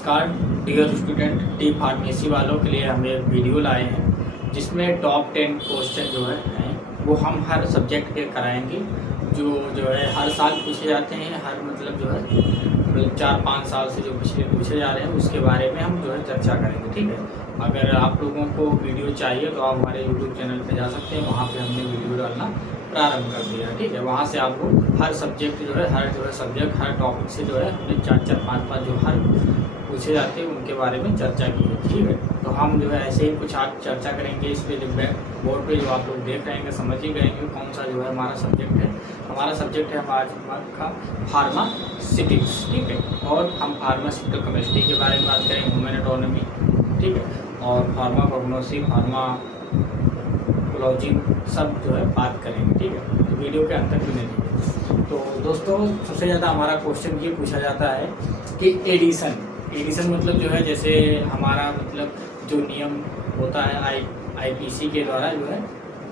नमस्कार dear student, D pharmacy वालों के लिए हम एक वीडियो लाए हैं जिसमें टॉप 10 क्वेश्चन जो है वो हम हर सब्जेक्ट के कराएंगे। जो है हर साल पूछे जाते हैं, हर जो है 4-5 साल से जो पिछले पूछे जा रहे हैं उसके बारे में हम जो है चर्चा करेंगे। ठीक है, अगर आप लोगों को वीडियो चाहिए तो आप हमारे यूट्यूब चैनल पर जा सकते हैं, वहाँ पर हमने वीडियो डालना प्रारंभ कर दिया। ठीक है, वहाँ से आपको हर सब्जेक्ट हर सब्जेक्ट हर टॉपिक से जो है हमने 4-4, 5-5 जो हर पूछे जाते हैं उनके बारे में चर्चा की है। ठीक है, तो हम जो है ऐसे ही कुछ आज चर्चा करेंगे। इस पे बोर्ड पे जो आप लोग देख रहे हैं समझ ही गएंगे कौन सा जो है हमारा सब्जेक्ट है। हमारा सब्जेक्ट है का फार्मास्यूटिक्स। ठीक है, और हम फार्मास्यूटिकल केमिस्ट्री के बारे में बात करेंगे, ह्यूमन एटोनॉमी। ठीक है, और फार्माकोग्नोसी, फार्माकोलॉजी सब जो है बात करेंगे। ठीक है, तो वीडियो के अंत तक भी नहीं। तो दोस्तों, सबसे ज़्यादा हमारा क्वेश्चन ये पूछा जाता है कि एडिशन मतलब जो है जैसे हमारा जो नियम होता है आईपीसी के द्वारा जो है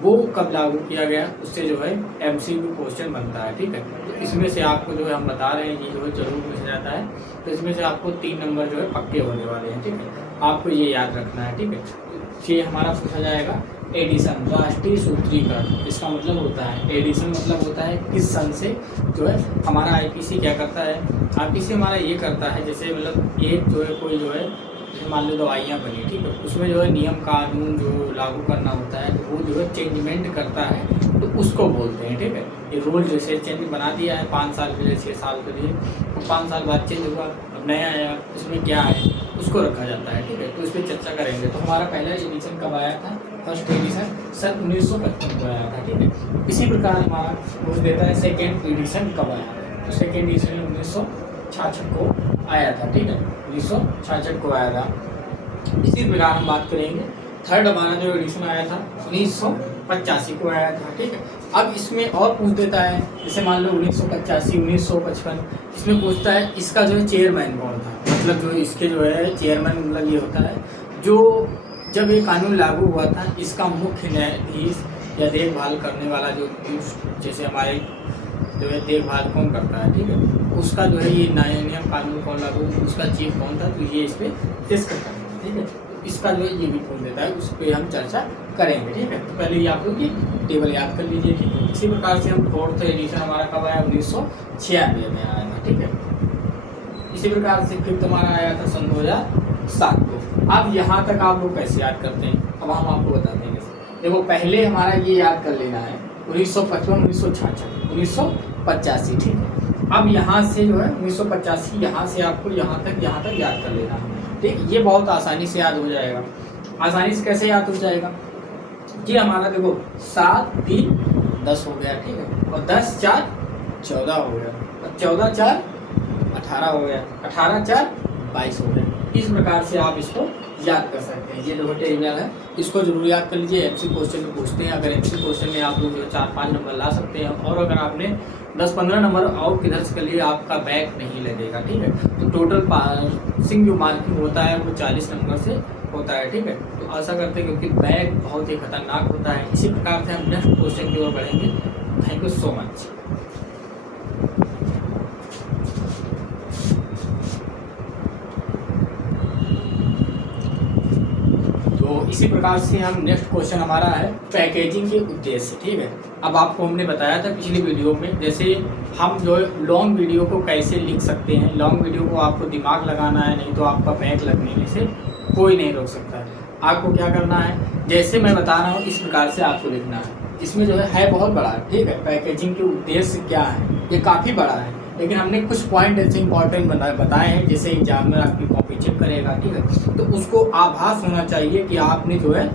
वो कब लागू किया गया, उससे जो है एमसीक्यू क्वेश्चन बनता है। ठीक है, तो इसमें से आपको जो है हम बता रहे हैं ये जो है जरूर पूछा जाता है। तो इसमें से आपको 3 नंबर जो है पक्के होने वाले हैं। ठीक है, आपको ये याद रखना है। ठीक है, तो ये हमारा पूछा जाएगा एडिशन, राष्ट्रीय सूत्रीकरण। इसका मतलब होता है एडिशन मतलब होता है किस सन से जो है हमारा आईपीसी क्या करता है। आईपीसी हमारा ये करता है जैसे एक जो है कोई जो है मान लो दवाइयाँ बनी, ठीक है, उसमें जो है नियम कानून जो लागू करना होता है तो वो जो है चेंजमेंट करता है, तो उसको बोलते हैं। ठीक है, ये रूल जैसे चेंज बना दिया है 5 साल के लिए, 6 साल के लिए, तो 5 साल बाद चेंज हुआ, अब नया आया, इसमें क्या है उसको रखा जाता है। ठीक है, तो इस पर चर्चा करेंगे। तो हमारा पहला एडिशन कब आया था? फर्स्ट एडिशन सन 1955 को आया था। ठीक है, इसी प्रकार हमारा पूछ देता है सेकेंड एडिशन कब आया? तो सेकेंड एडिशन 1966 को आया था। ठीक है, 1966 को आया था। इसी प्रकार हम बात करेंगे थर्ड हमारा जो एडिशन आया था 1985 को आया था। ठीक है, अब इसमें और पूछ देता है जैसे मान लो 1985, 1955, इसमें पूछता है इसका जो है चेयरमैन कौन था। जो इसके जो है चेयरमैन ये होता है जो जब ये कानून लागू हुआ था इसका मुख्य न्यायाधीश या देखभाल करने वाला जो जैसे हमारे जो है देखभाल कौन करता है। ठीक है, उसका जो है ये नया नियम कानून कौन लागू, उसका चीफ कौन था, तो ये इस पर टेस्ट करता है। ठीक है, तो इसका जो है ये भी पूछ देता है, उस पर हम चर्चा करेंगे। ठीक है, तो पहले ये आप लोग की टेबल याद कर लीजिए। ठीक है, इसी प्रकार से हम फोर्थ एडिशन हमारा कब आया? 1996 में आया था। ठीक है, इसी प्रकार से फिफ्थ हमारा आया था सन 2007 को। अब यहाँ तक आप लोग कैसे याद करते हैं, अब हम आपको बताते हैं कैसे। देखो, पहले हमारा ये याद कर लेना है 1955, 1966, 1985। ठीक है, अब यहाँ से जो है 1985 यहाँ से आपको यहाँ तक याद कर लेना है। ठीक, ये बहुत आसानी से याद हो जाएगा। आसानी से कैसे याद हो जाएगा? ये हमारा देखो 7, 3, 10 हो गया। ठीक है, और 10, 4, 14 हो गया, और 14, 4, 18 हो गया, 18, 4, 22 हो गया। इस प्रकार से आप इसको याद कर सकते हैं। ये जो टेबल है इसको जरूर याद कर लीजिए। एमसी क्वेश्चन में पूछते हैं, अगर एमसी क्वेश्चन में आप लोग जो 4-5 नंबर ला सकते हैं, और अगर आपने 10-15 नंबर और किधर से कर लिए आपका बैक नहीं लगेगा। ठीक है, तो टोटल पासिंग जो मार्किंग होता है वो 40 नंबर से होता है। ठीक है, तो ऐसा करते हैं क्योंकि बैक बहुत ही खतरनाक होता है। इसी प्रकार से हम नेक्स्ट क्वेश्चन की ओर बढ़ेंगे। Thank you so much. तो इसी प्रकार से हम नेक्स्ट क्वेश्चन हमारा है पैकेजिंग के उद्देश्य। ठीक है, अब आपको हमने बताया था पिछली वीडियो में जैसे हम जो है लॉन्ग वीडियो को कैसे लिख सकते हैं। लॉन्ग वीडियो को आपको दिमाग लगाना है, नहीं तो आपका बैक लगने से कोई नहीं रोक सकता है। आपको क्या करना है, जैसे मैं बता रहा हूँ इस प्रकार से आपको लिखना है। इसमें जो है बहुत बड़ा है। ठीक है, पैकेजिंग के उद्देश्य क्या है, ये काफ़ी बड़ा है, लेकिन हमने कुछ पॉइंट ऐसे इंपॉर्टेंट बताए हैं जैसे एग्जामिनर आपकी कॉपी चेक करेगा। ठीक है, तो उसको आभास होना चाहिए कि आपने जो है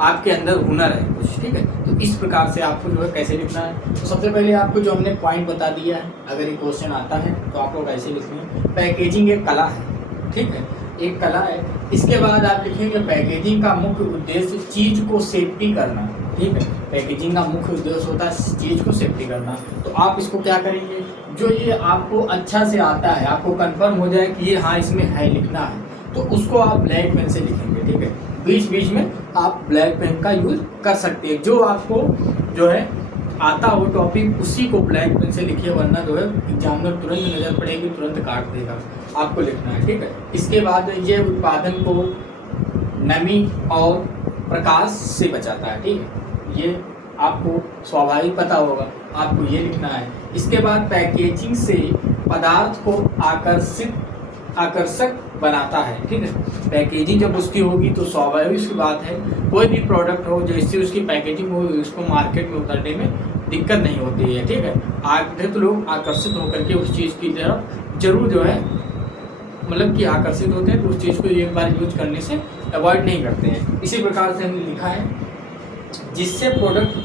आपके अंदर हुनर है कुछ। ठीक है, तो इस प्रकार से आपको जो है कैसे लिखना है। तो सबसे पहले आपको जो हमने पॉइंट बता दिया है, अगर ये क्वेश्चन आता है तो आप लोग ऐसे लिखेंगे पैकेजिंग एक कला है। ठीक है, एक कला है। इसके बाद आप लिखेंगे पैकेजिंग का मुख्य उद्देश्य चीज को सेफ्टी करना। ठीक है, पैकेजिंग का मुख्य उद्देश्य होता है चीज को सेफ्टी करना। तो आप इसको क्या करेंगे, जो ये आपको अच्छा से आता है, आपको कंफर्म हो जाए कि ये हाँ इसमें है लिखना है, तो उसको आप ब्लैक पेन से लिखेंगे। ठीक है, बीच बीच में आप ब्लैक पेन का यूज कर सकते हैं। जो आपको जो है आता हो टॉपिक उसी को ब्लैक पेन से लिखिए, वरना जो है एग्जामिनर तुरंत नज़र पड़ेगी, तुरंत काट देगा। आपको लिखना है, ठीक है। इसके बाद ये उत्पादन को नमी और प्रकाश से बचाता है, ठीक है। ये आपको स्वाभाविक पता होगा, आपको ये लिखना है। इसके बाद पैकेजिंग से पदार्थ को आकर्षक बनाता है, ठीक है। पैकेजिंग जब उसकी होगी तो स्वाभाविक सी बात है, कोई भी प्रोडक्ट हो जैसी उसकी पैकेजिंग हो, उसको मार्केट में उतरने में दिक्कत नहीं होती है, ठीक है। अधिक लोग आकर्षित होकर के उस चीज़ की तरफ जरूर जो है मतलब कि आकर्षित होते हैं, तो उस चीज़ को एक बार यूज करने से अवॉइड नहीं करते हैं। इसी प्रकार से हमने लिखा है जिससे प्रोडक्ट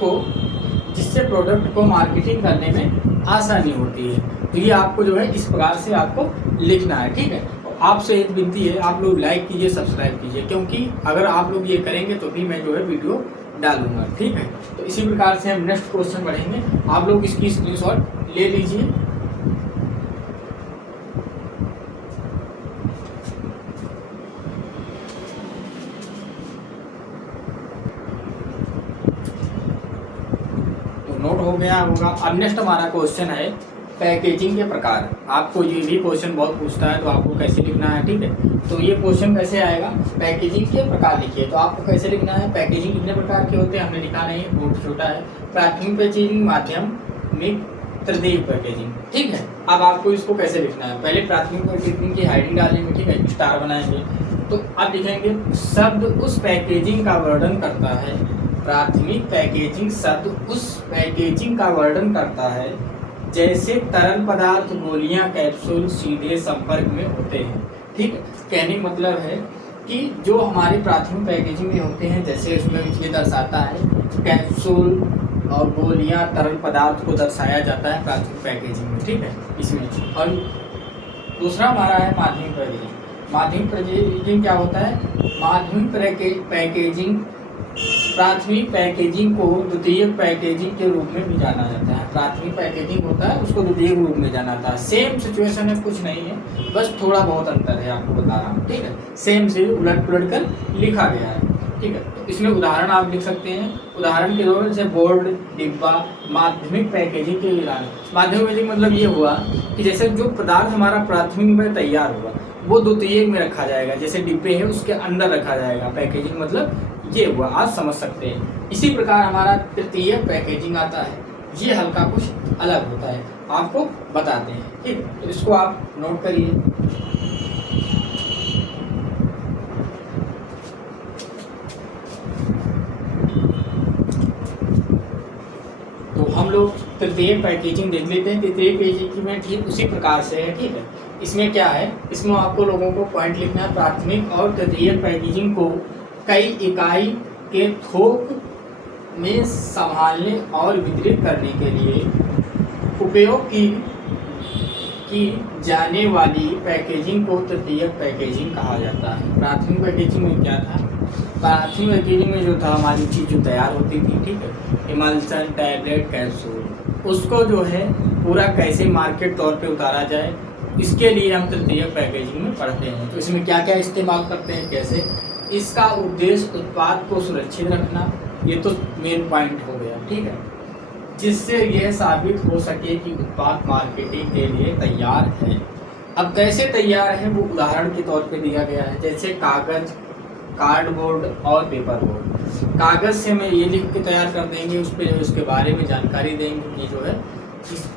को मार्केटिंग करने में आसानी होती है। तो ये आपको जो है इस प्रकार से आपको लिखना है, ठीक है। आपसे एक विनती है, आप लोग लाइक कीजिए, सब्सक्राइब कीजिए, क्योंकि अगर आप लोग ये करेंगे तो भी मैं जो है वीडियो डालूंगा, ठीक है। तो इसी प्रकार से हम नेक्स्ट क्वेश्चन बढ़ेंगे। आप लोग इसकी स्क्रीनशॉट ले लीजिए। नोट हो गया होगा। अब नेक्स्ट हमारा क्वेश्चन है पैकेजिंग के प्रकार। आपको ये भी क्वेश्चन बहुत पूछता है, तो आपको कैसे लिखना है, ठीक है। तो ये क्वेश्चन कैसे आएगा, पैकेजिंग के प्रकार लिखिए। तो आपको कैसे लिखना है, पैकेजिंग कितने प्रकार के होते हैं हमने लिखा नहीं, बहुत छोटा है। प्राथमिक पैकेजिंग, माध्यमिक, तृतीयक पैकेजिंग, ठीक है। अब आपको इसको कैसे लिखना है, पहले प्राथमिक पैकेजिंग की हेडिंग डालेंगे, ठीक है, स्टार बनाएंगे। तो अब लिखेंगे शब्द उस पैकेजिंग का वर्णन करता है। प्राथमिक पैकेजिंग शब्द उस पैकेजिंग का वर्णन करता है जैसे तरल पदार्थ, गोलियां, कैप्सूल सीधे संपर्क में होते हैं, ठीक है। कहने मतलब है कि जो हमारे प्राथमिक पैकेजिंग में होते हैं, जैसे इसमें ये दर्शाता है कैप्सूल और गोलियां, तरल पदार्थ को दर्शाया जाता है प्राथमिक पैकेजिंग में, ठीक है, इसमें। और दूसरा हमारा है माध्यमिक पैकेजिंग। माध्यमिक पैकेजिंग क्या होता है, माध्यमिक पैकेजिंग प्राथमिक पैकेजिंग को द्वितीयक पैकेजिंग के रूप में भी जाना जाता है। प्राथमिक पैकेजिंग होता है, उसको द्वितीयक रूप में जाना जाता है। सेम सिचुएशन है, कुछ नहीं है, बस थोड़ा बहुत अंतर है, आपको बता रहा हूँ, ठीक है। सेम से उलट पुलट कर लिखा गया है, ठीक है। तो इसमें उदाहरण आप लिख सकते हैं। उदाहरण के तौर से बोर्ड, डिब्बा, माध्यमिक पैकेजिंग के उदाहरण। माध्यमिक पैकेजिंग मतलब ये हुआ कि जैसे जो पदार्थ हमारा प्राथमिक में तैयार होगा वो द्वितीयक में रखा जाएगा, जैसे डिब्बे है उसके अंदर रखा जाएगा। पैकेजिंग मतलब ये हुआ, आप समझ सकते हैं। इसी प्रकार हमारा तृतीयक पैकेजिंग आता है, ये हल्का कुछ अलग होता है, आपको बताते हैं, ठीक। तो इसको आप नोट करिए। तो हम लोग तृतीयक पैकेजिंग देख लेते हैं। तृतीयक पैकेजिंग में ठीक उसी प्रकार से है, ठीक है। इसमें क्या है, इसमें आपको लोगों को पॉइंट लिखना है। प्राथमिक और तृतीयक पैकेजिंग को कई इकाई के थोक में संभालने और वितरित करने के लिए उपयोग की जाने वाली पैकेजिंग को तृतीयक पैकेजिंग कहा जाता है। प्राथमिक पैकेजिंग में क्या था, प्राथमिक पैकेजिंग में जो था हमारी चीज़ जो तैयार होती थी, ठीक है, इमल्सन, टैबलेट, कैप्सूल, उसको जो है पूरा कैसे मार्केट तौर पे उतारा जाए, इसके लिए हम तृतीयक पैकेजिंग में पढ़ते हैं। तो इसमें क्या क्या इस्तेमाल करते हैं, कैसे, इसका उद्देश्य उत्पाद को सुरक्षित रखना, ये तो मेन पॉइंट हो गया, ठीक है, जिससे यह साबित हो सके कि उत्पाद मार्केटिंग के लिए तैयार है। अब कैसे तैयार है वो उदाहरण के तौर पे दिया गया है, जैसे कागज, कार्डबोर्ड और पेपर बोर्ड। कागज से हमें ये लिख के तैयार कर देंगे, उस पर उसके बारे में जानकारी देंगे कि जो है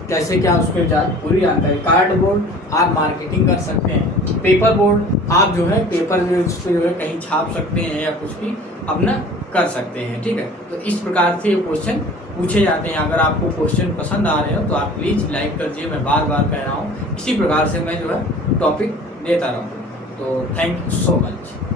कैसे क्या उस पर पूरी जानकारी। कार्डबोर्ड आप मार्केटिंग कर सकते हैं। पेपर बोर्ड आप जो है पेपर उस पर जो है कहीं छाप सकते हैं या कुछ भी अपना कर सकते हैं, ठीक है। तो इस प्रकार से ये क्वेश्चन पूछे जाते हैं। अगर आपको क्वेश्चन पसंद आ रहे हो तो आप प्लीज़ लाइक कर दीजिए, मैं बार बार कह रहा हूँ। इसी प्रकार से मैं जो है टॉपिक देता रहूँ। तो थैंक यू सो मच।